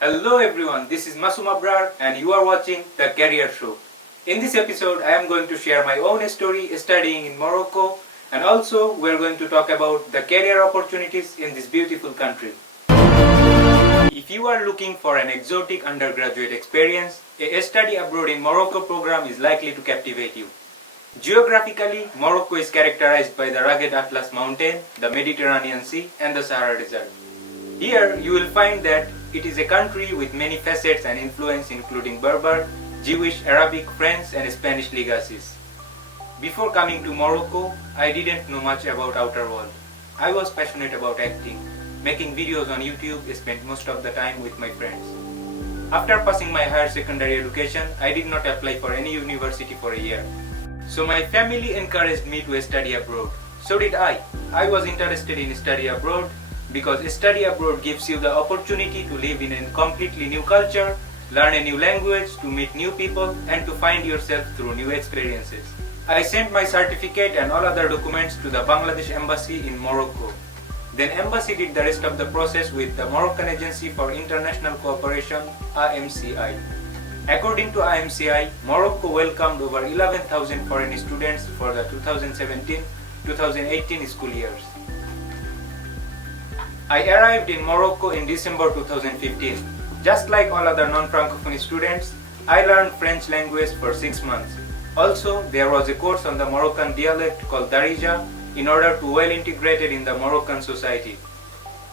Hello everyone, this is Masum Abrar and you are watching The Career Show. In this episode, I am going to share my own story studying in Morocco, and also we are going to talk about the career opportunities in this beautiful country. If you are looking for an exotic undergraduate experience, a study abroad in Morocco program is likely to captivate you. Geographically, Morocco is characterized by the rugged Atlas Mountain, the Mediterranean Sea and the Sahara Desert. Here you will find that it is a country with many facets and influence including Berber, Jewish, Arabic, French and Spanish legacies. Before coming to Morocco, I didn't know much about outer world. I was passionate about acting, making videos on YouTube, spent most of the time with my friends. After passing my higher secondary education, I did not apply for any university for a year. So my family encouraged me to study abroad. So did I. I was interested in study abroad because study abroad gives you the opportunity to live in a completely new culture, learn a new language, to meet new people and to find yourself through new experiences. I sent my certificate and all other documents to the Bangladesh Embassy in Morocco. Then Embassy did the rest of the process with the Moroccan Agency for International Cooperation, AMCI. According to AMCI, Morocco welcomed over 11,000 foreign students for the 2017-2018 school years. I arrived in Morocco in December 2015. Just like all other non-Francophone students, I learned French language for 6 months. Also, there was a course on the Moroccan dialect called Darija in order to well integrated in the Moroccan society.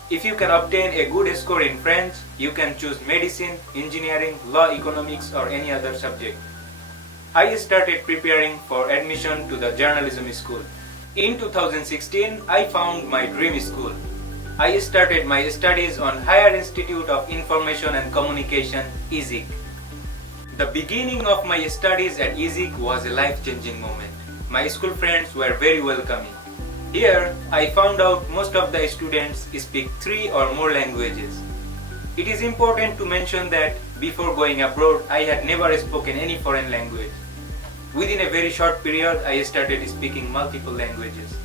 If you can obtain a good score in French, you can choose medicine, engineering, law, economics or any other subject. I started preparing for admission to the journalism school. In 2016, I found my dream school. I started my studies on Higher Institute of Information and Communication, ISIC. The beginning of my studies at ISIC was a life-changing moment. My school friends were very welcoming. Here, I found out most of the students speak 3 or more languages. It is important to mention that before going abroad, I had never spoken any foreign language. Within a very short period, I started speaking multiple languages.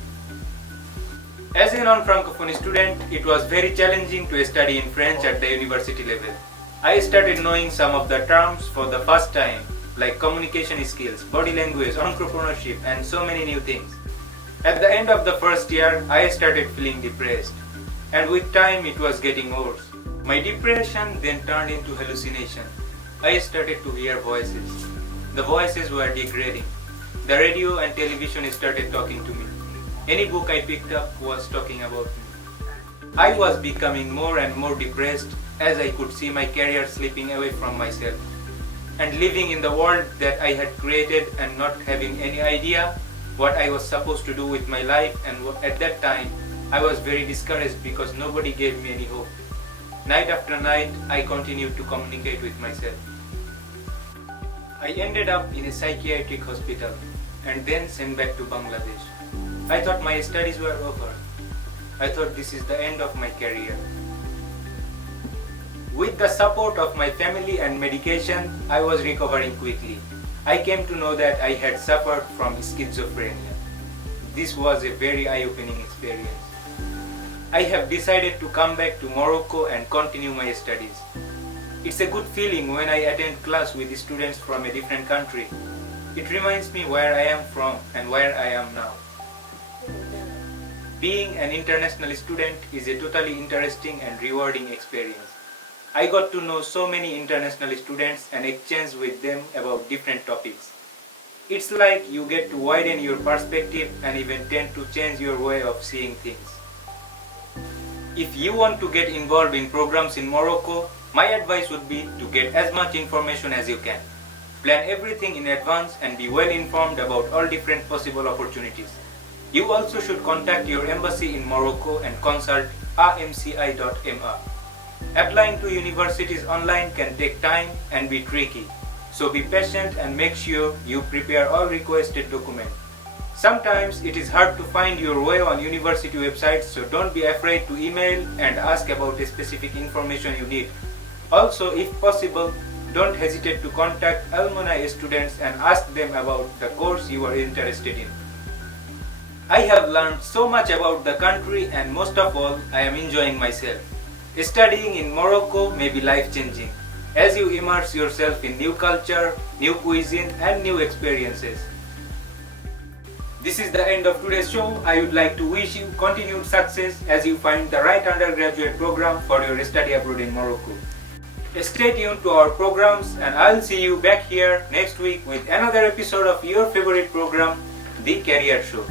As a non-Francophone student, it was very challenging to study in French at the university level. I started knowing some of the terms for the first time, like communication skills, body language, entrepreneurship, and so many new things. At the end of the first year, I started feeling depressed, and with time it was getting worse. My depression then turned into hallucination. I started to hear voices. The voices were degrading. The radio and television started talking to me. Any book I picked up was talking about me. I was becoming more and more depressed as I could see my career slipping away from myself and living in the world that I had created and not having any idea what I was supposed to do with my life, and at that time I was very discouraged because nobody gave me any hope. Night after night I continued to communicate with myself. I ended up in a psychiatric hospital and then sent back to Bangladesh. I thought my studies were over. I thought this is the end of my career. With the support of my family and medication, I was recovering quickly. I came to know that I had suffered from schizophrenia. This was a very eye-opening experience. I have decided to come back to Morocco and continue my studies. It's a good feeling when I attend class with students from a different country. It reminds me where I am from and where I am now. Being an international student is a totally interesting and rewarding experience. I got to know so many international students and exchange with them about different topics. It's like you get to widen your perspective and even tend to change your way of seeing things. If you want to get involved in programs in Morocco, my advice would be to get as much information as you can. Plan everything in advance and be well informed about all different possible opportunities. You also should contact your embassy in Morocco and consult amci.mr. Applying to universities online can take time and be tricky, so be patient and make sure you prepare all requested documents. Sometimes it is hard to find your way on university websites, so don't be afraid to email and ask about the specific information you need. Also, if possible, don't hesitate to contact alumni students and ask them about the course you are interested in. I have learned so much about the country and most of all, I am enjoying myself. Studying in Morocco may be life-changing as you immerse yourself in new culture, new cuisine and new experiences. This is the end of today's show. I would like to wish you continued success as you find the right undergraduate program for your study abroad in Morocco. Stay tuned to our programs and I'll see you back here next week with another episode of your favorite program, The Career Show.